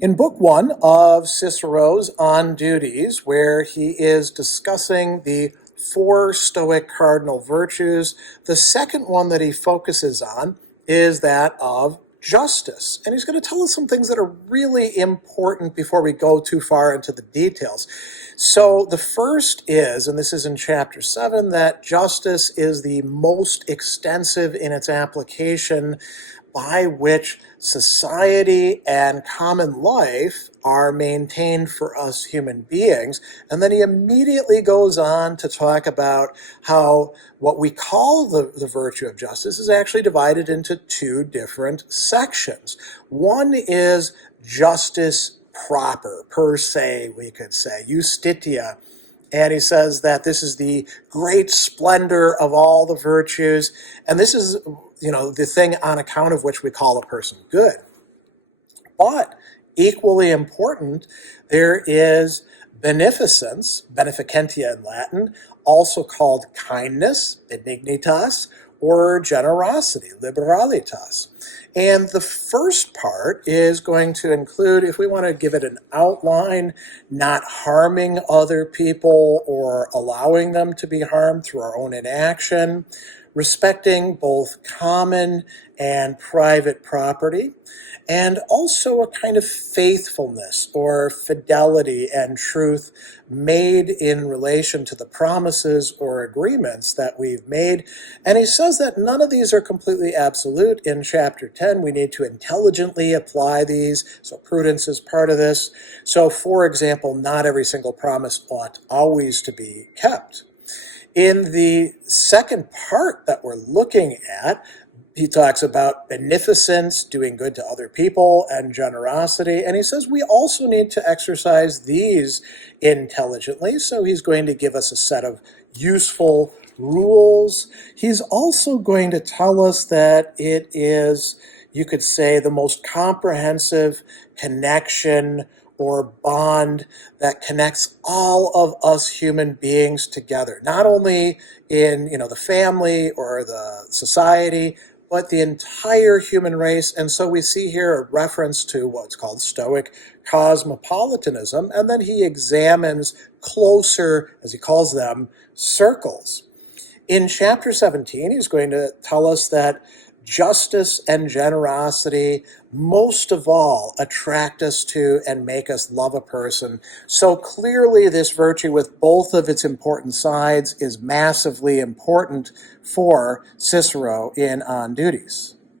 In Book 1 of Cicero's On Duties, where he is discussing the four Stoic cardinal virtues, the second one that he focuses on is that of justice. And he's going to tell us some things that are really important before we go too far into the details. So the first is, and this is in chapter 7, that justice is the most extensive in its application by which society and common life are maintained for us human beings. And then he immediately goes on to talk about how what we call the virtue of justice is actually divided into two different sections. One is justice proper, per se, we could say, justitia. And he says that this is the great splendor of all the virtues. And this is, the thing on account of which we call a person good. But equally important, there is beneficence, beneficentia in Latin, also called kindness, benignitas, or generosity, liberalitas. And the first part is going to include, if we want to give it an outline, not harming other people or allowing them to be harmed through our own inaction, respecting both common and private property, and also a kind of faithfulness or fidelity and truth made in relation to the promises or agreements that we've made. And he says that none of these are completely absolute. In chapter 10, we need to intelligently apply these, so prudence is part of this. So, for example, not every single promise ought always to be kept. In the second part that we're looking at, he talks about beneficence, doing good to other people, and generosity. And he says we also need to exercise these intelligently. So he's going to give us a set of useful rules. He's also going to tell us that it is, you could say, the most comprehensive connection or bond that connects all of us human beings together, not only in the family or the society, but the entire human race. And so we see here a reference to what's called Stoic cosmopolitanism, and then he examines closer, as he calls them, circles. In chapter 17, he's going to tell us that justice and generosity, most of all, attract us to and make us love a person. So clearly this virtue, with both of its important sides, is massively important for Cicero in On Duties.